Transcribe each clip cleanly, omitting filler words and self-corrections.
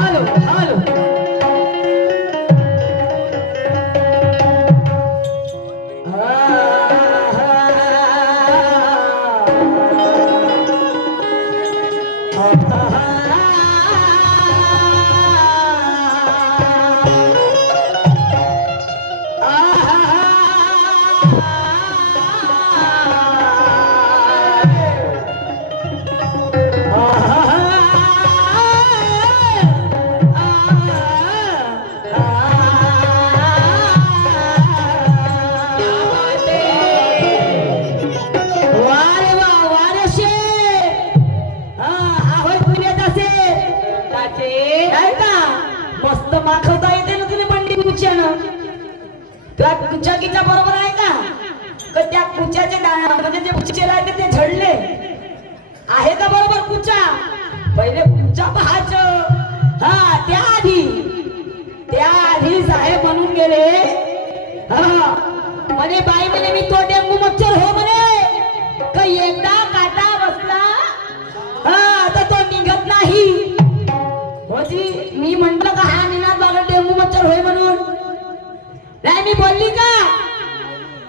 Hello hello मस्त माखवता येते ना तुला बंडी कुच्यानं त्या कुच्याकीच्या बरोबर आहे का त्या कुच्याचे दाणा म्हणजे जे कुचे राहते ते झडले आहे का बरोबर कुचा पहिले कुचा पाहायचं हा त्या आधी साहेब म्हणून गेले हा म्हणे बाई म्हणे मी तो डेंगू मच्छर हो म्हणे का एकदा काटा बसला हा तर तो निघत नाही होजी मी म्हंटल का हा निनाद बाबा डेंगू मच्छर होय म्हणून नाही मी बोलली का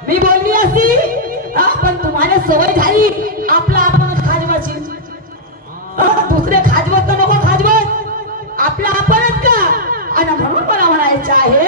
मी बोलली असी पण तुम्हाला सवय झाली आपला आपण खाजवाची दुसरे खाजवत तर नको खाजवत आपला आपणच का आणि म्हणून मला म्हणायचं आहे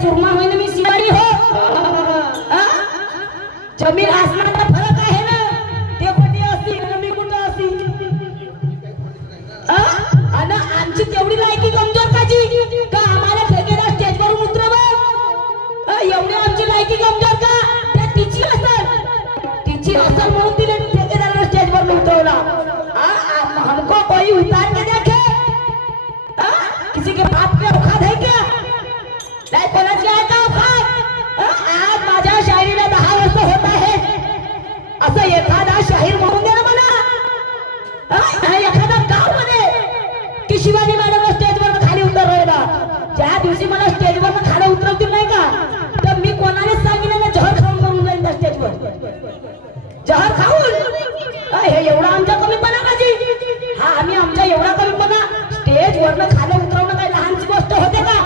सुरमा होईन मी शिवारी हो जमीन आसमानचा फरक आहे ना ते कुठे असतील आणि मी कुठं असतील आणि आमची तेवढी लायकी कमजोर काची का आम्हाला ठेकेदार स्टेजवरून उतरव एवढी आमची लायकी कमजोर का त्या तिची असल म्हणून तिने ठेकेदाराला स्टेजवरून उतरवला हमको कोई उतार के देखे किसी के बाप के औकात है क्या नाही कोणाची आहे का औकात आज माझ्या शायरीला 10 वर्ष होत आहे असं एखादा शाहीर म्हणून दे ना मला एखादा गाव म्हणे की शिवाजी मॅडम स्टेजवर खाली उतरवायला ज्या दिवशी मला स्टेजवर खाली उतरवतील नाही का तर मी कोणालाच सांगितलं ना जहर खाऊन मरून जाईल त्या स्टेजवर जहर खाऊन हे एवढा आमचा कमीपणा माझी हा आम्ही आमचा एवढा कमीपणा स्टेजवर खाली उतरवणं काही लहानची गोष्ट होते का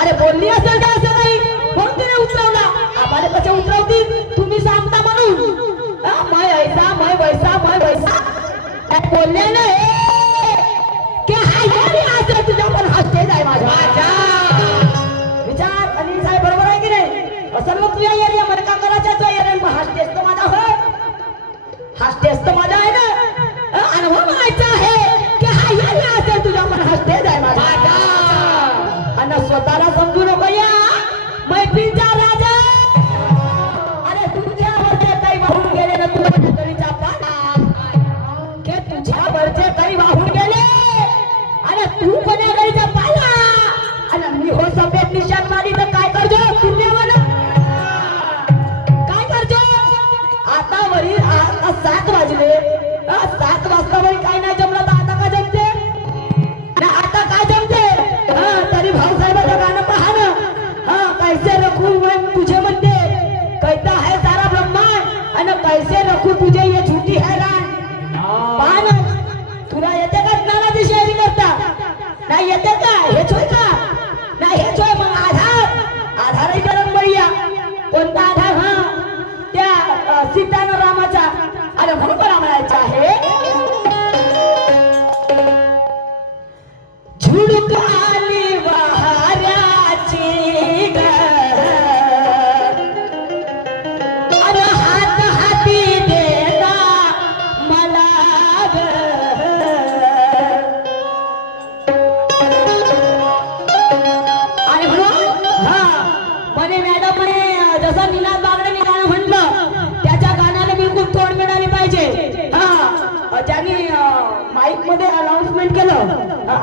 अरे बोलली असेल का असं नाही म्हणून तिने उतरवला आम्हाला कसे उतरवतील तुम्ही सांगता म्हणून मैं ऐसा मैं वैसा बोलले ना की हा यारी असं तुझ्या पण हसते जाय माझ्या विचार अनिल साहेब बरोबर आहे की नाही असं मग तुझ्या एरिया मध्ये का करायचं तो एरिया हसतेस तर माझा होय हसतेस तर माझा आहे ना अनुभव म्हणायचा आहे की हा यारी असेल तुझ्या पण हसते जाय माझ्या आणि स्वतःला समजू नको या मैत्रीचा राजा अरे तुझ्यावरचे काही वाहून गेले ना तुझ्या पुतळीच्या पाला के तुझ्यावरचे काही वाहून गेले अरे तू कोण्या गळीचा पाला आणि मी हो सफेद निशाण मारी तर काय करजो पुण्यवाला काय करजो आता वरील 7 वाजले 7 वाजता वरी काय नाही जमलं तर आता का जमते आता काय जमते तरी भाऊसाहेबाचं गाणं पहा ना कैसे रखू मैं तुझे म्हणते कहता है सारा ब्रह्मांड आणि कैसे रखू तुझे ये झूठी हैरान पहा ना तुला येते का ज्ञानाची शायरी करता नाही येते का हेच होय का नाही हेच होय मग आधारही करून बढिया कोणता आधार त्या सीता रामाचा अरे म्हणून मला म्हणायचं आहे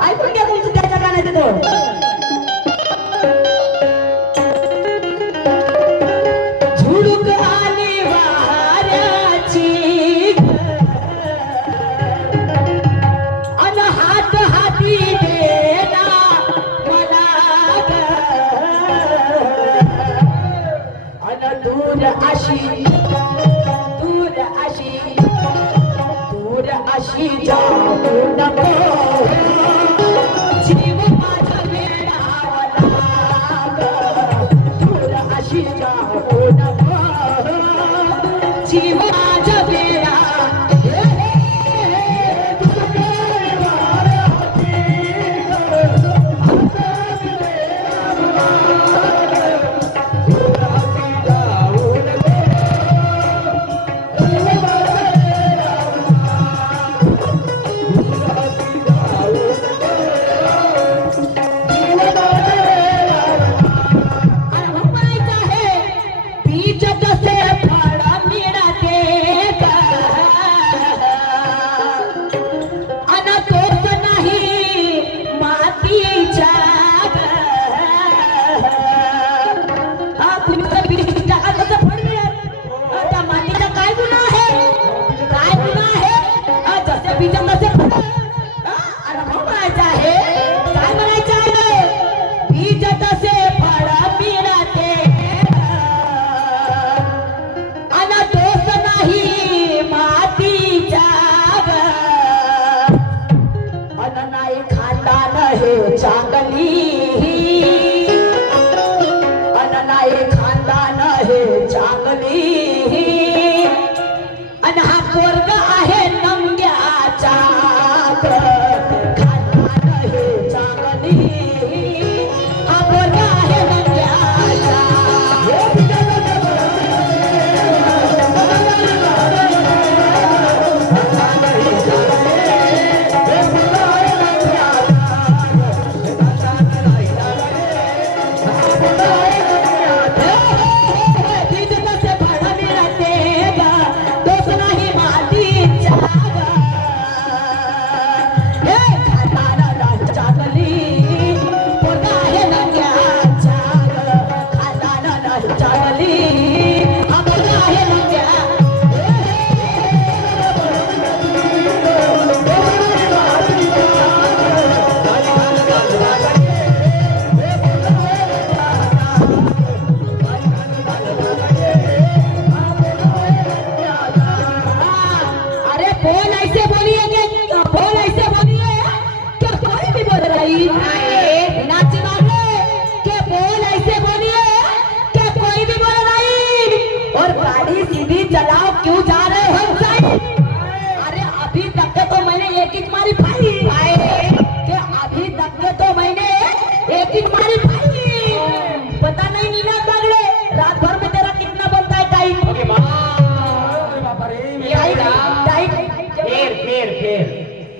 ऐकून घ्या तुमचं त्याच्या गाण्याचं तो. झुळूक आली वाऱ्याची अन हात हाती देना मला ग. अन दूर अशी जाऊ नको जीव माझा वेडावला ग. दूर अशी जाऊ नको जीव माझा वेडा.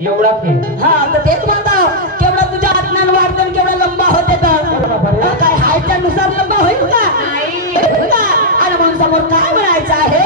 एवढा फेर. हा तर तेच म्हणतो केवढा तुझ्या आत्म्यान वाढतं केवढा लंबा होते तर काय हायच्या नुसार लंबा होईल का आणि म्हणून समोर काय म्हणायचं आहे.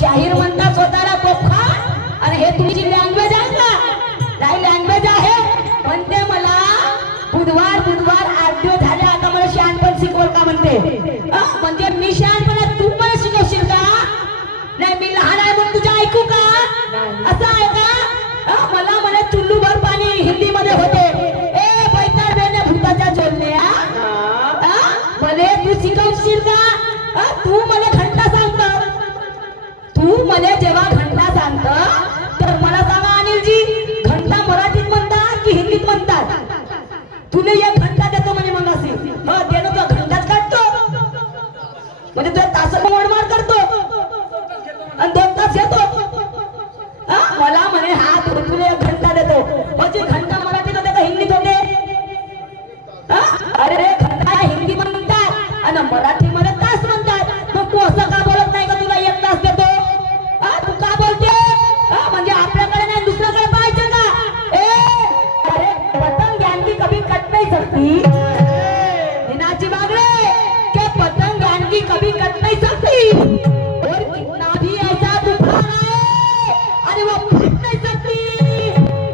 शाहीर म्हणता स्वतःला पोखा आणि हे तुमची लँग्वेज आहे का? नाही लँग्वेज आहे. म्हणते मला बुधवार बुधवार 8 दिवस झाले आता मला शहाणपण शिकवल का म्हणते. म्हणजे मी शहाणपणा तू मला शिकवशील का? नाही मी लहान आहे म्हणून तुझं ऐकू का? असं आहे का? मला म्हणे चुल्लू भर पाणी हिंदी मध्ये मला जेव्हा घंटा सांगत तर मला सांगा अनिलजी, घंटा मराठीत म्हणतात की हिंदीत म्हणतात? तुला एक घंटा देतो म्हणे मग असे दे ना, तो घंटाच काढतो म्हणजे तुला तासाला मोडमार करतो आणि 2 तास येतो. मला म्हणे हा तुला एक घंटा देतो म्हणजे घंटा मराठीत होते का हिंदीत होते? अरे रे, घंटा हिंदी म्हणतात आणि मराठीमध्ये तास म्हणतात. मग तू असं का बोलत नाही का तुला 1 तास देतो? तू का बोलते? म्हणजे आपल्याकडे नाही दुसऱ्याकडे पाहायचं का? अरे पतंग ज्ञान की कभी कट नहीं सकती. हिनाची बागडे के पतंग ज्ञान की कभी कट नहीं सकती और कितना भी ऐसा तूफान आए अरे वो फट नहीं सकती.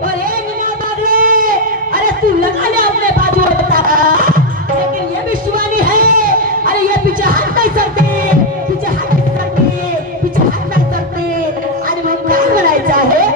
और हिना बागडे, अरे तू लगा ले अपने बाजू लेकिन ये भी शिवानी है. अरे ये पीछे हट नहीं सकते, पीछे हट नहीं सकते, पीछे हट नहीं सकते. आणि मग काय करायचं आहे?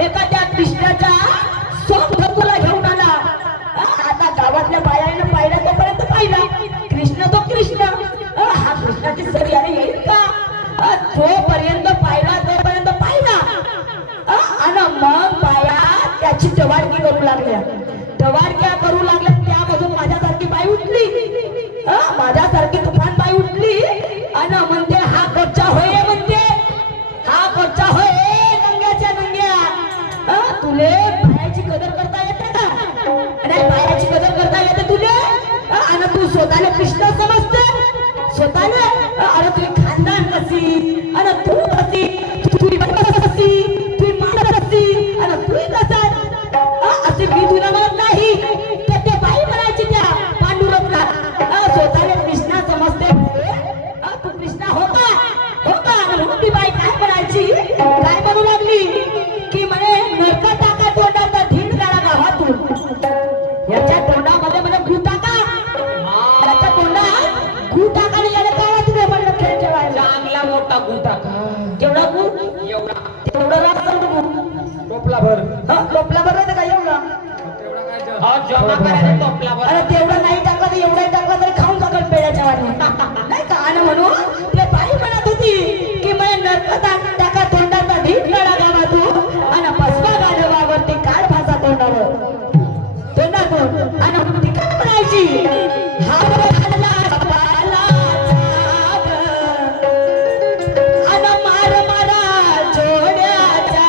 एखाद्या कृष्णाच्या सोबतीला घेऊन आला. आता गावातल्या बायाने पाहिला तोपर्यंत पाहिला कृष्ण तो कृष्ण. हा कृष्णाची सरी आणि येईल का? जोपर्यंत पाहिला तोपर्यंत पाहिला. आणि मग बाया त्याची टवाडकी करू लागल्या. टवाडक्या करू लागल्या. त्यामधून माझ्यासारखी बाई उठली, माझ्यासारखी तुफान बाई उठली आणि म्हणते हा कच्चा होय, म्हणते हा कच्चा होय. तुले बायाची कदर करता येते का? नाही बायाची कदर करता येते तुले? आणि तू स्वतःला कृष्ण समजते स्वतःला? अरे तुझी खानदान कशी आणि तू कशी, तुझी कशी, तुझी माता कशी आणि तू कसा असे मी तुला म्हणत नाही. तर ते बाई म्हणायची त्या पांडुरंगला स्वतःला कृष्ण समजते. तू कृष्ण हो का? हो का? म्हणून ती बाई काय म्हणायची, काय म्हणू लागली की म्हणे नरका टाका तोंडाचा ढीण काढा गावातून. याच्या तोंडामध्ये म्हणे गु टाका, याच्या तोंडात गु टाका आणि याला गावातून म्हणलं खेळ ठेवायला. चांगला मोठा गु टाका. केवढा गु? एवढा. तेवढं राखलं गु टोपला भर. टोपला भर का एवढा? जमा करायला टोपला भर. अरे तेवढं नाही टाकला तर एवढं टाकला तरी खाऊन टाकल पेड्याच्या वाणी नाही का? आणि म्हणून ते बाई म्हणत होती की म्हणे नरका टाका तोंडाचा ढीण काढा गावातून आणि बसवा गाढवावरती काढ भासा तोंडावर तोंडातून. आणि म्हणून ती काय म्हणायची, हार घालला बाला जाग आणि मार मारा जोड्याचा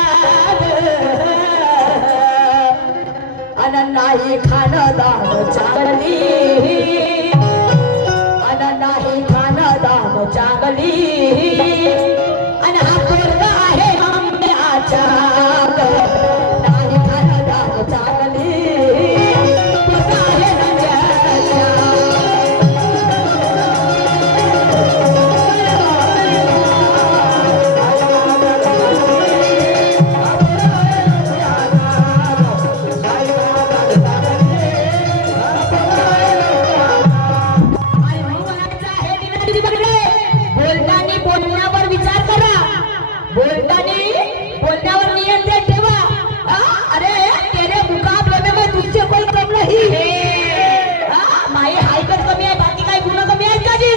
आणि नाही खाणं दाम चालली तुझी पकडे बोलताना बोलण्यावर विचार करा बोलताना बोलण्यावर नियंत्रण ठेवा अरे तेरे मुकाबले में मैं तुझसे कोई कम नहीं माई हायकत कमी आहे बाकी काही गुण कमी आहेत का जी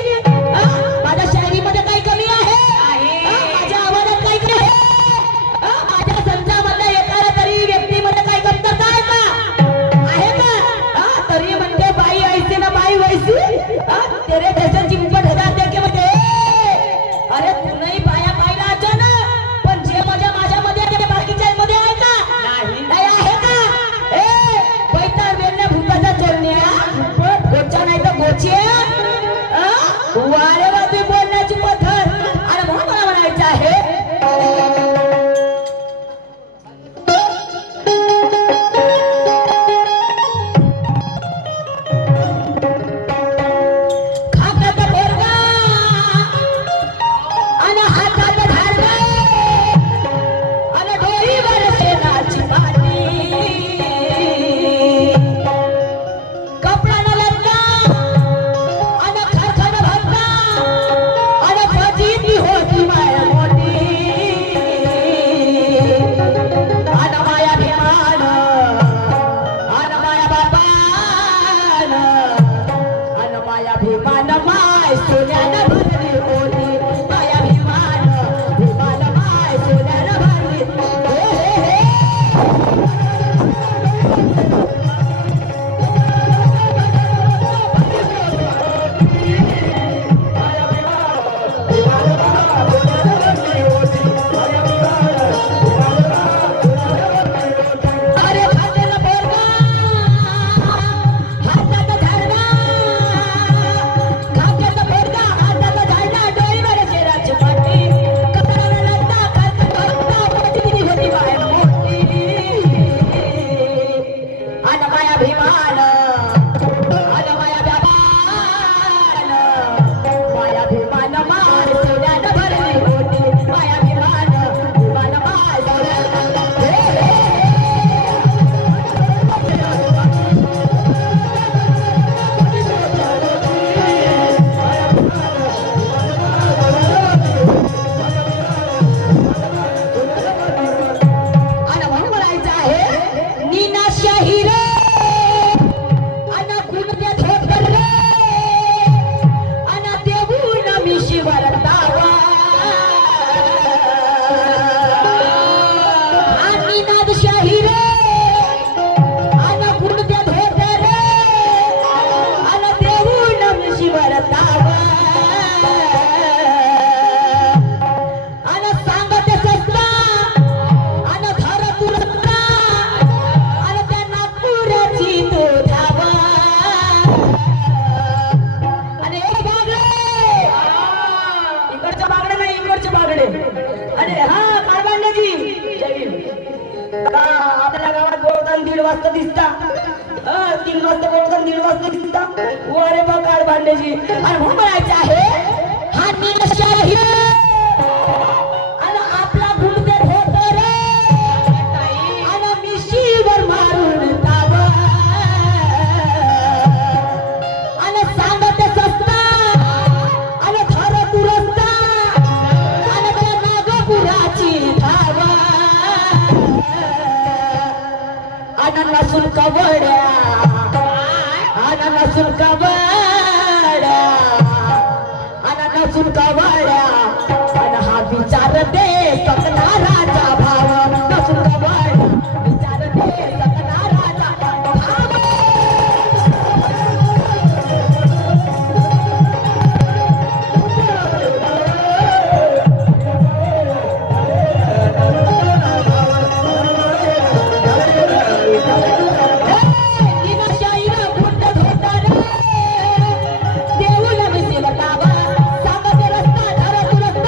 माझ्या शायरीमध्ये काही कमी आहे माझ्या आवाजात काही कमी आहे माझ्या संचामध्ये एखाद्या तरी व्यक्तीमध्ये काही कमतरता आहे का तरी म्हणते बाई ऐसी ना बाई वैसी तेरे जैसे चिंपट हजार देखे मध्ये अरे तू नाही पाया पाहिला अचानक पण जे माझ्यामध्ये आहे ते बाकीच्या मध्ये आहे का नाही आहे का बैठा वेळेला भूताचा चरण्या गोच्या नाही तर गोचे वारे वारे बोलण्याची पद्धत आणि म्हणून मला म्हणायचं आहे खातात पोरगा आणि हातात धारगा आणि डोईवर शेणाची पाटी कपडा न लत्ता आणि खरखर भरता आणि फजिती होती माया मोठी आणि माया भिमान आणि माया बापान आणि माया भिमान माय सोन्यानं भरली होती माया भिमान माय सोन्यानं भरली हे अरे खातेला पोरगा हातात धारगा खातेला पोरगा हातात धारगा डोईवर शेराची पाटी कपडाला लत्ता खरखर भरता फजिती होती माया मोठी आणि माया भिमान आणि माया व्यापान माया भिमान माय सोन्यानं भरली होती माया भिमान माय सोन्यानं आणि म्हणून म्हणायचं आहे नीना शाहीर आणि गुणत्या धोतर रे आणि देऊन मी शिवरतावा आणि नाद शाहीर आणि गुणत्या धोतर रे आणि देऊन मी शिवरतावा आणि सांगते सस्ता आणि धर तुरस्ता आणि त्या नागपुराची तो धावा आणि हे बागडे इकडचे बागडे नाही इकडचे बागडे अरे हा कारभांड्याजी आपल्या गावात गोळदान 1:30 वाजता दिसता 3 वाजता गोळदान 1:30 वाजता दिसता अरे बा कारभांड्याजी आणि म्हणून म्हणायचं आहे हा नीलशाही आणि आपला गुणते धोतर आणि मिशीवर मारून तावा आणि सांगते सस्ता आणि धर तुरस्ता आणि त्या नागपुराची धावा आणि नसून कवड्या आणि नसून कवड्या आणि नसून कवड्या आणि हा विचार दे सकनाराचा भाव नसून कवड्या विचार दे सकनाराचा भाव देऊन मी शिवतावा सांगते रस्ता धर तुरस्ता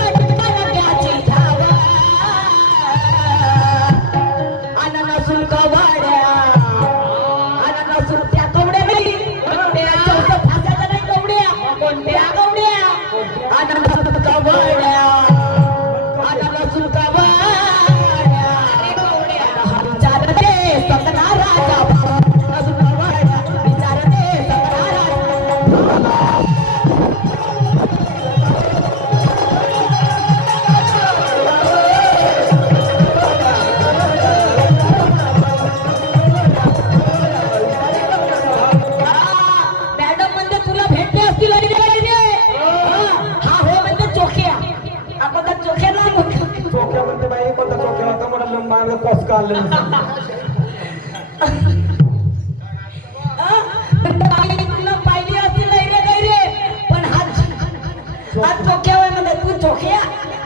काढलं पाहिली असतील नाही रे काही रे, पण हात चोख्यावर म्हणजे तू चोख्या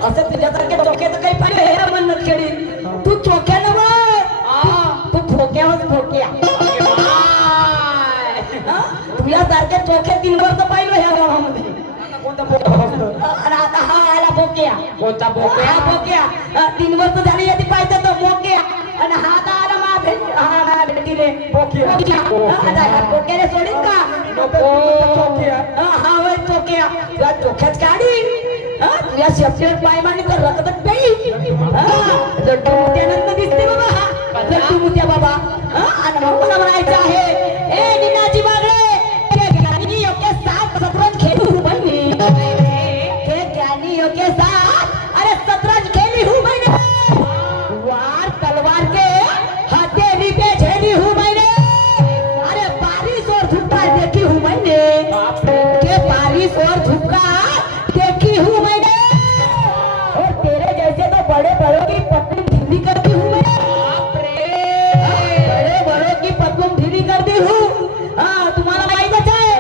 असं तुझ्यासारख्या चोख्याचं काही पाहिजे हे म्हणत खेळी तू चोख्या नव तू ठोक्यावर ठोक्या तुझ्यासारख्या चोख्या 3 वर्ष पाहिलं ह्या गावामध्ये. कोणता बोका बसतो? आणि आता हा आला बोक्या. कोणता बोका? हा बोक्या 3 वर्ष झाली याची पाहिजे तो बोक्या आणि हा आता आला मा भेटी रे बोक्या. आता ह्या बोक्याने सोडीन का चोकिया. हा वय चोक्या तुला चोख्याच काढी तुझ्या शेपटीवर पाय मांडी तर रक्तच पेई लड्डू मुत्यानंद दिसते बाबा हा लड्डू मुत्या बाबा आणि मग मला म्हणायचं आहे ए निनाजी बागडे ज्ञानी योग्य 7 शतरंज खेळी हूँ मैंने के ज्ञानी योग्य 7 अरे शतरंज खेली हूँ मैंने वार तलवार के हथेली पे झेली हूँ मैंने अरे बारिश और झुमका देखी हूँ मैंने के बारिश और झुमका देखी हूँ मैंने और तेरे जैसे तो बड़े बड़ों की पत्नी ढीली करती हूँ मैं बड़े बड़ों की पत्नी ढीली करती हूँ. तुम्हाला माहितच आहे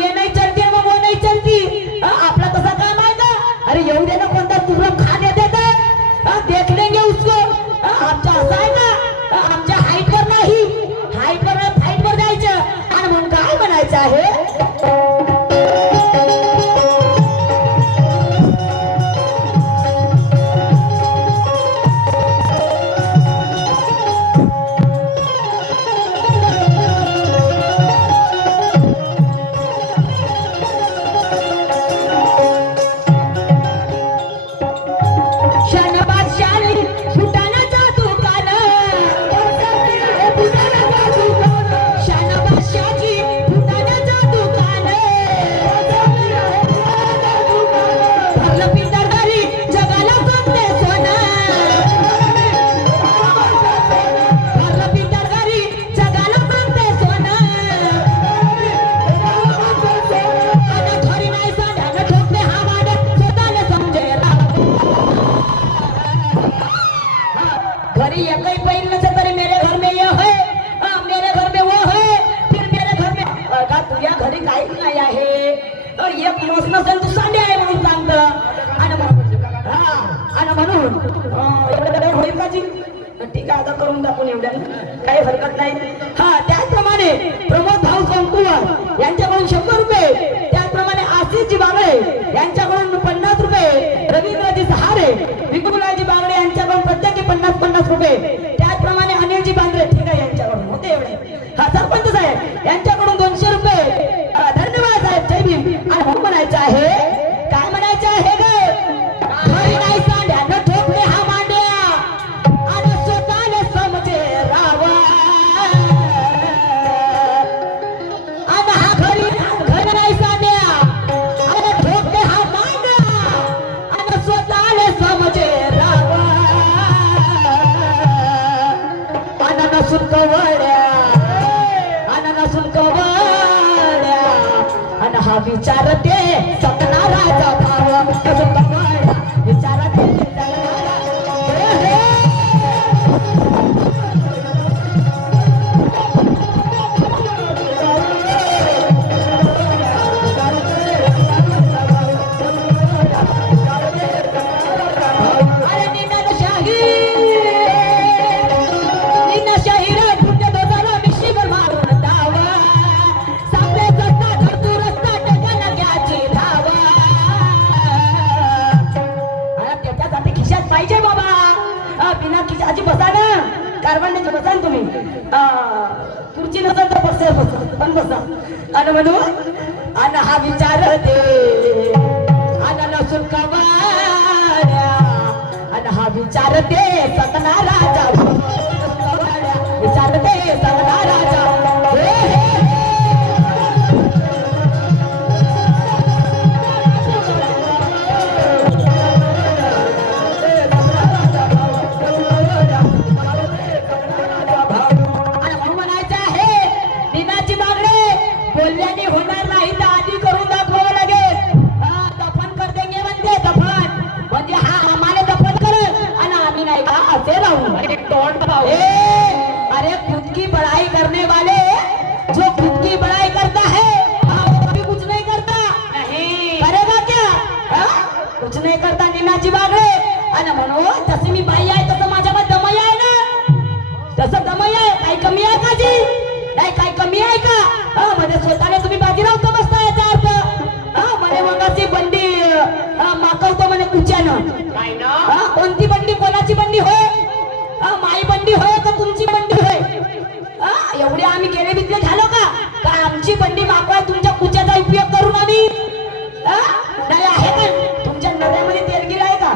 ये नाही चलती मग वो नाही चलती आपला तसा काम आहे का अरे येऊ दे ना कोणता तुरम खाने देता देख लेंगे उसको आमच्या असं आहे का आमच्या हाईटवर नाही हाईटवर फाईटवर जायचं आणि म्हणून काय म्हणायचं आहे घरी एकही पैर नसे तरी मेरे घर में ये है मेरे घर में वो है फिर मेरे घर में का तुझ्या घरी काहीच नाही आहे तर एक मोस नसेल तू सांडे आहे म्हणून सांगतं आणि म्हणून एवढं होईल का जी ठीक आहे आता करून दाखवून एवढ्या काही हरकत नाही त्याचप्रमाणे प्रमोद भाऊ कंकुवर यांच्याकडून 100 रुपये त्याचप्रमाणे आशिषजी बागडे यांच्याकडून 50 रुपये रवींद्रजी सहारे विपुलाजी बागडे यांच्याकडून प्रत्येकी 50 रुपये त्याचप्रमाणे अनिलजी बांद्रे ठीक आहे यांच्याकडून होते एवढे सरपंच साहेब यांच्याकडून 200 रुपये धन्यवाद साहेब जय भीम आणि म्हणायचं आहे काय म्हणायचं आहे ग घरी नाही सांड्या ठोकले हा मांड्या आणि स्वतःला समजे रावा आणि हा घरी नाही सांड्या आणि ठोकले हा मांड्या आणि स्वतःला समजे रावा आणि नसून कवड्या आणि नसून कवड्या आणि हा विचारते सपना राजा भाव नसून कवड्या विचारते पाहिजे बाबा बिना खिशाची बसा ना कारभांड्याची बसा ना तुम्ही खुर्ची नसेल तर बसा पण बसा आणि म्हणून आणि हा विचार दे आणि नसून कवाड्या आणि हा विचार दे सतना राजा विचार दे सतना राजा बोलल्याने होणार नाही तर आधी करून दाखवावं लागेल दफन कर देंगे म्हणजे दफन म्हणजे हा आम्हाला दफन करत आणि आम्ही नाही का असे राहू नाही करता निनाची बागडे आणि म्हणून जसे मी बाई आहे तसं माझ्यामध्ये दमई आहे ना, तसं दमई आहे. काही कमी आहे का जी? नाही काही कमी आहे का? म्हणजे स्वतःने तुम्ही बाजीराव समजता याचा अर्थ. म्हणे मगाची बंडी माकवतो म्हणे कुच्यानं. काय ना कोणती बंडी? कोणाची बंडी होय? माई बंडी होय का तुमची बंडी होय? एवढे आम्ही गेले बितले झालो का? काय आमची बंडी मागवाय तुमच्या कुच्याचा उपयोग करून आम्ही? नाही आहे का तुमच्या नद्यामध्ये तेलगिरी आहे का?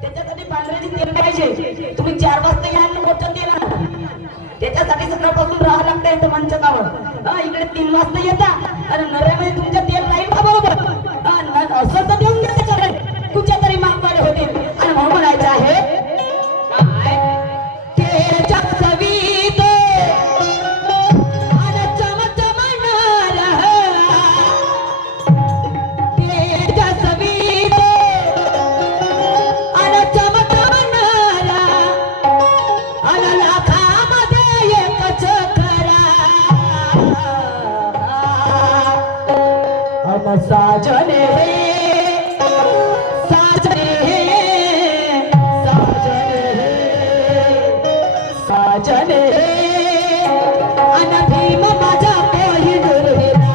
त्याच्यासाठी पांढऱ्याची तेल पाहिजे. तुम्ही 4 वाजता या आणि मोठं तेल आणा. त्याच्यासाठी सकाळपासून राहावं लागतं इथं मंचकावर. इकडे 3 वाजता येता आणि नऱ्यामध्ये तुमच्या तेल राहील का बरोबर? असं तर देऊन द्या त्याच्याकडे कुच्या तरी मागवायला होते. आणि म्हणून म्हणायचं आहे तेच्या चवीत आणि चमचमणारा, तेच्या चवीत आणि चमचमणारा, आणि लाखामध्ये एकच खरा. अन साजने साजने साजने अन भीम माझा कोहिनूर हिरा.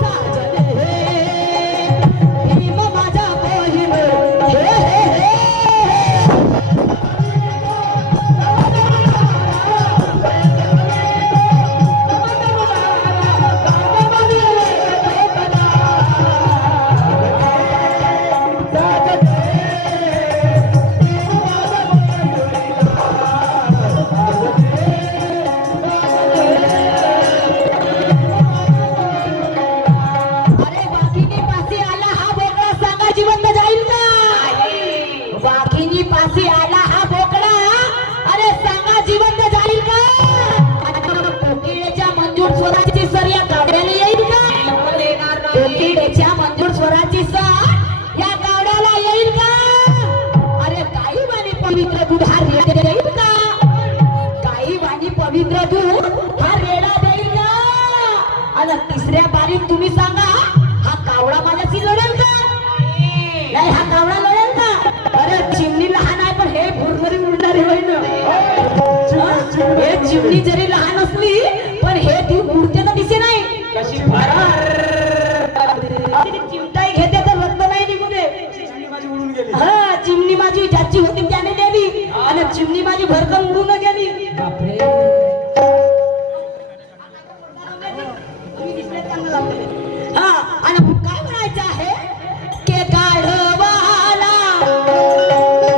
साजने भीम माझा कोहिनूर हे हे अरे वाघिणी पाशी आला हा बोकडा सांगा जिवंत जाईल का? वाघिणी पाशी आला हा बोकडा, अरे सांगा जिवंत जाईल का? कोकिळेच्या मंजूर स्वराची सर या गावड्याला येईल का? कोकिळेच्या मंजूर स्वराची सर या गावड्याला येईल का? अरे काही वाणी पवित्र दूध हा रेडा देईल का? काही वाणी पवित्र दूध हा रेडा देईल का? आणि तिसऱ्या बारीत तुम्ही सांगा हा कावडा माझ्याशी लढेल का? नाही हा कावडा लढेल का? अरे चिमणी लहान आहे पण हे भुरभरी उडणारी होईल ना. हे चिमणी जरी लहान असली पण हे ती उडते तर दिसे नाही. कशी चिमटाई घेते तर रक्त नाही निघू दे. माझी उडून गेली. हा चिमणी माझी ज्याची होती त्याने नेली आणि चिमणी माझी भरकन उडून गेली. बापरे. हा आणि काय म्हणायचं आहे के गाढवाला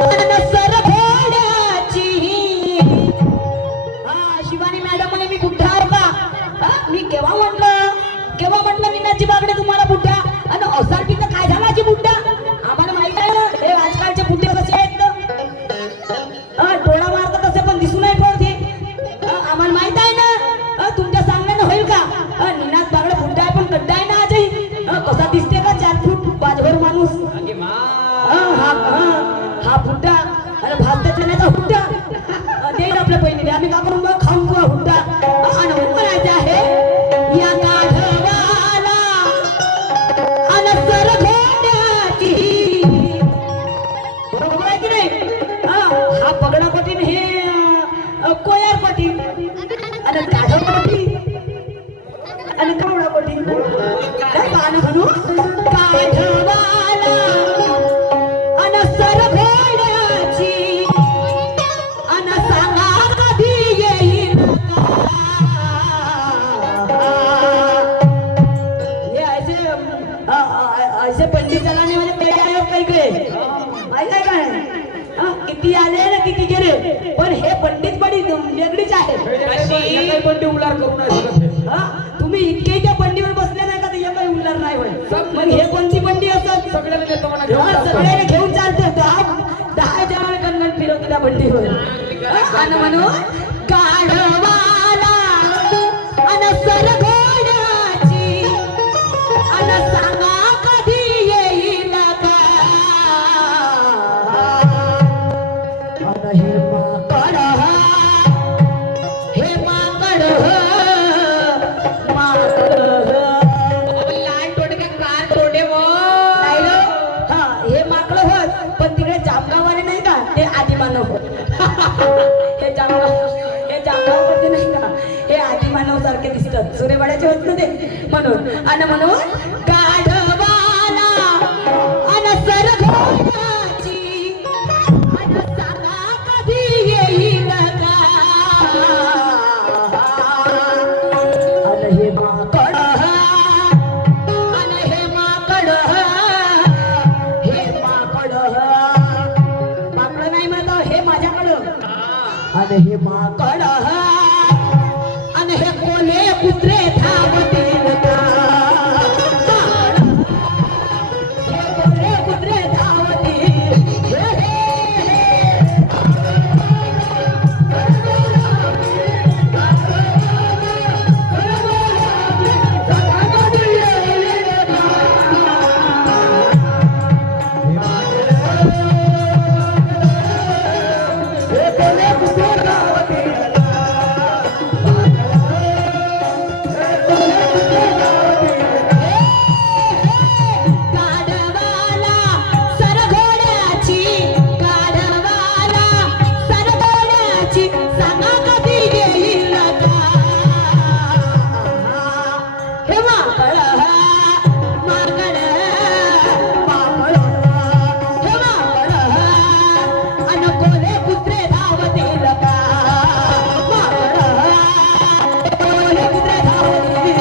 अन सरभोड्याची. शिवानी मॅडम म्हणे मी बुड्ढा आहे का? मी केव्हा म्हटलं मीनाची बागडे तुम्हाला बुड्ढा? आणि असाल बी तर काय झाला की बुड्ढा? आम्हाला माहित आहे ना हे आजकालचे बुड्ढे कसे आहेत ना. डोळा मारतात तसे पण दिसू नाही पडते. आम्हाला माहित आहे ना. तुमच्या सांगण्यानं होईल का? निनाद बागडे बुड्ढा आहे पण गड्डा आहे ना आजही. कसा दिसते का 4 फूट बाजभर माणूस? अगे मा. हा बुड्ढा अरे भात चण्याचा हुड्डा देईल आपल्या बहिणीने. आम्ही का करून मग खाऊन किंवा हुड्डा आणि म्हणायचं आहे या गाढवाला अन सरभोड्याची. बरोबर आहे की नाही? हा पगडा पटीन हे कोयार पटीन आणि गाढव पटीन आणि कावडा पटीन. काय गाणं म्हणू? गाढवाला अन सरभोड्याची अन सांगा कधी येईल का? हे ऐसे पंडित जनाने म्हणजे पेढे आहेत काही काही माहित आहे काय? किती आले ना किती गेले पण हे पंडित बडी वेगळीच आहे. काही पण ते उलार करू नाही शकत हे. तुम्ही इतके त्या बंडीवर बसले नाही का ते काही उलणार नाही होय. मग हे कोणती बंडी असत? सगळ्याला नेतो म्हणा घेऊन जातो. सगळ्याने घेऊन चालते. 10 जणांना गणगण फिरवते त्या बंडीवर. आणि म्हणून गाढवाला अन सरभोड्याची अन सांगा कधी येईल का? अन हे माकड हे माकड माकड लहान तोंडे काय कार तोंडे वो. नाही रे. हे जांगावरती नाही का, हे आदिमानव सारखे दिसतात, सूर्यवाड्याचे होत ना ते, म्हणून. आणि म्हणून गाढवाला अन सरघोडाची अन सांगा कधी येईल का, अन हे माकड, अन हे माकड, हे माकड, माकड नाही म्हणतो, हे माझ्याकडं, अन हे माकड, अन हे कोले कुत्रे धावतील का, हे कोले कुत्रे धावतील, हे, गाढवाला सरघोड्याची, गाढवाला सरघोड्याची सांगा कधी येईल का, हे माकड, माकड, माकड, हे माकड, अन कोले कुत्रे धावतील का, माकड, कोले कुत्रे धावतील.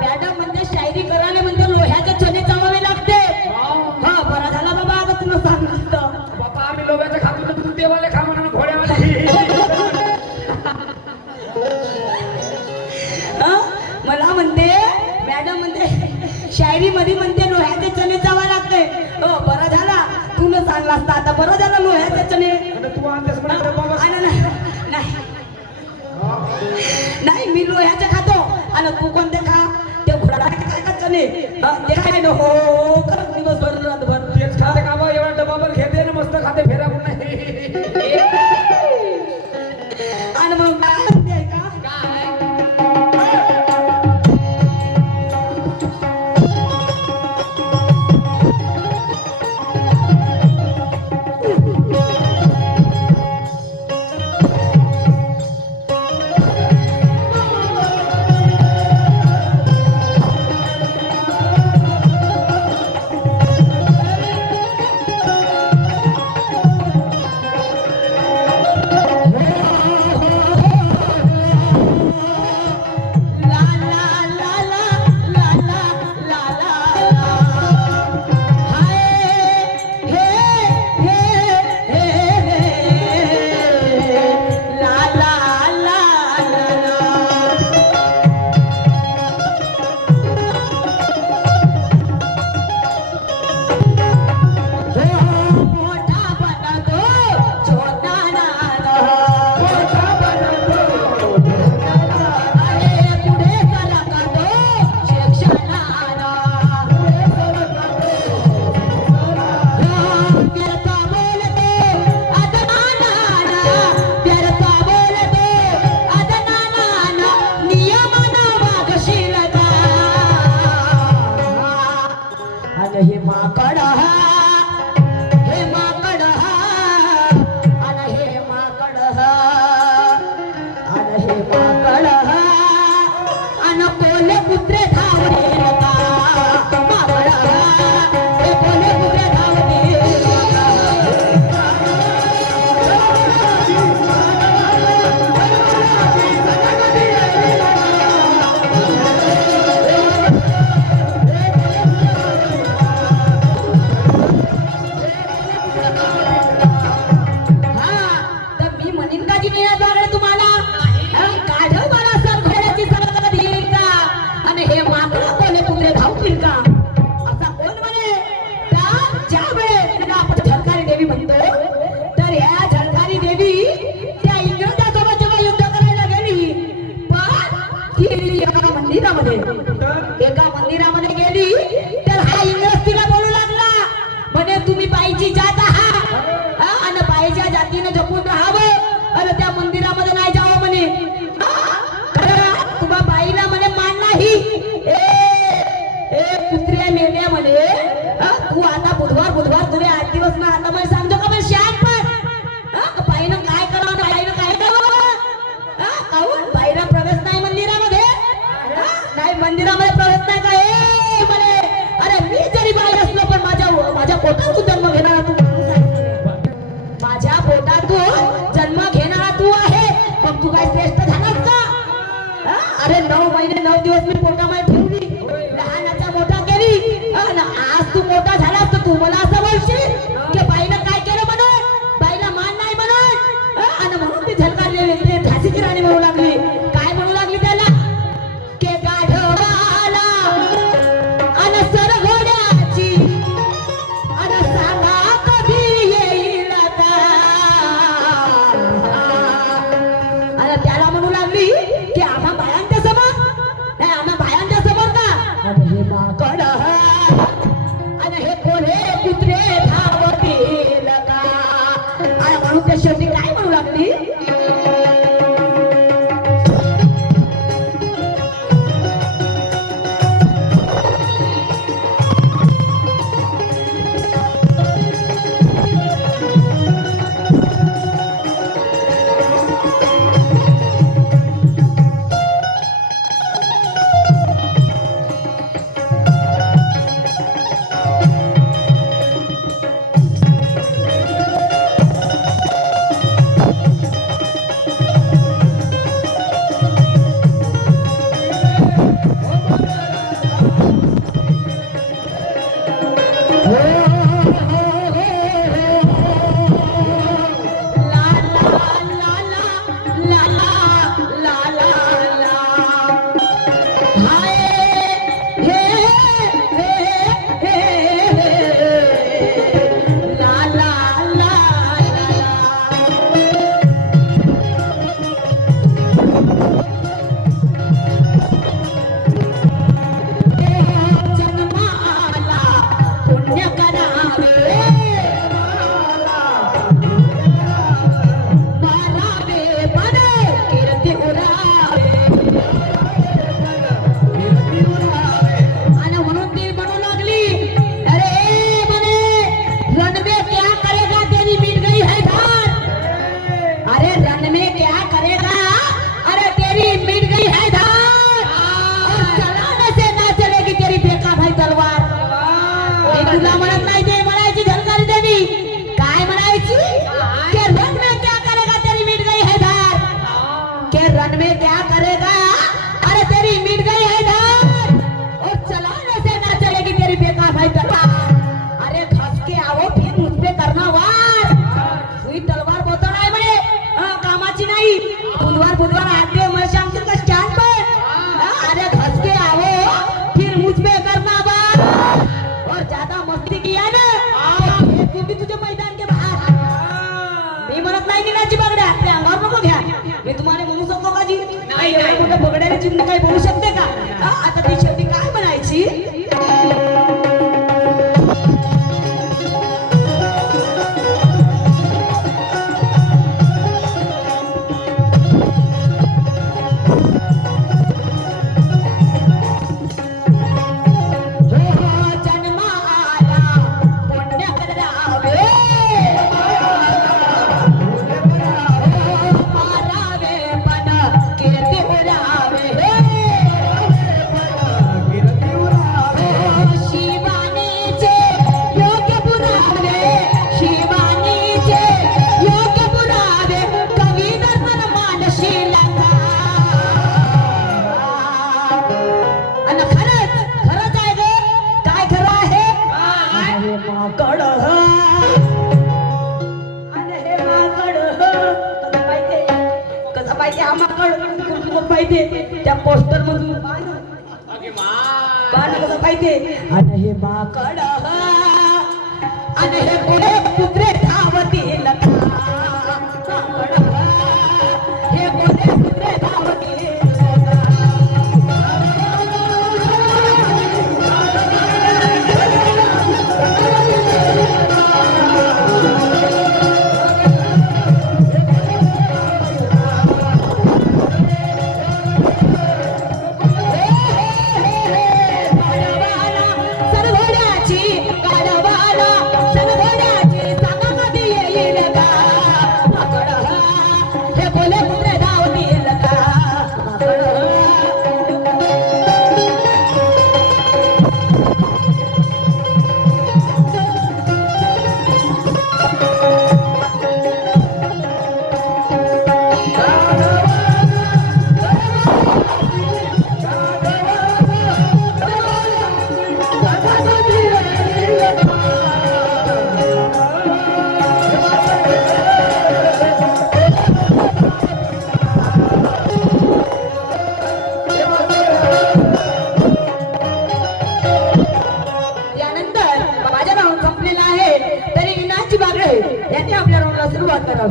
मॅडम म्हणते शायरी करायला म्हणते लोह्याचे चणे चावावे लागते. हा बरा झाला बाबा, आता तुला सांगितलं. बाबा आम्ही लोकांच्या खातो तर तू देवाले खा म्हणा घोड्यावाले. हा? मला म्हणते मॅडम म्हणते शायरी मध्ये म्हणते लोह्याचे चणे चावा लागते. हो बरा झाला तुला सांगला असता, आता बरं झालं लोह्याचे चणे. आणि तू आणतेस म्हणा बाबा. आणि नाही नाही, मी लोह्याचे खातो आणि तू कोणते खा, ते घोडा काय का चणे, हा, ते काय नको करत दिवसभर रातभर. तेच खाते का बा, एवढा डबाबर घेते ना मस्त खाते, फेरा पण नाही. आणि मग काय म्हणते का, मंदिरामध्ये गेली तर हा इंग्रज तिला बोलू लागला म्हणे तुम्ही मंदिरामध्ये प्रवेश नाही का ए म्हणे अरे मी जरी बाई असलो पण माझ्या पोटात तू जन्म घेणारा तू माणूस आहेस. माझ्या पोटात तू जन्म घेणारा तू आहे पण तू काय श्रेष्ठ झालास का हा? अरे 9 महिने 9 दिवस मी पोटामध्ये ठेवली लहानाचा मोठा केली आणि आज तू मोठा झालास तर तू मला असं बोलशील की बाईनं काय केलं म्हणून बाईला मान नाही म्हणून आणि म्हणून ती झलकारली झाशीची राणी म्हणू लागली काय म्हणू लागली त्याला के गाढवाला अन सरघोड्याची अन सांगा कधी येईल का अन त्याला म्हणू लागली की आम्हा बायांच्या समोर नाही आम्हा बायांच्या समोर का अन हे माकड अन हे कोल्हे कुत्रे धावतील का आणि म्हणून त्या शेवटी काय म्हणू लागली तुला म्हणत नाही ते म्हणायची झलकारी देवी काय म्हणायची के रन में क्या करेगा तेरी मिट गई है धार के रन में क्या करेगा अरे तेरी मिट गई है धार और चलाने से ना चलेगी तेरी बेकार भाई तलवार अरे घस के आओ फिर मुझ पे करना वार सुई तलवार बोलतो नाही म्हणे कामाची नाही बुधवार आते मैं शाम के स्टैंड पे अरे घस के आओ फिर मुझ पे करना वार और ज्यादा मस्ती किया ना तू भी तुझे मैदान के बाहर मी म्हणत नाही निघायची बगड्या ते अंगावर नको घ्या मी तुम्हाला म्हणू शकतो का जी नाही एवढं मोठं बगड्याने चिन्ह काही बोलू शकते का आता ती शेवटी काय म्हणायची त्या पोस्टर मधून कसं पाहिजे आणि हे माकड आणि हे पुढे कुत्रे धावतील हे पुढे कुत्रे धावतील सरघोड्याची बात करा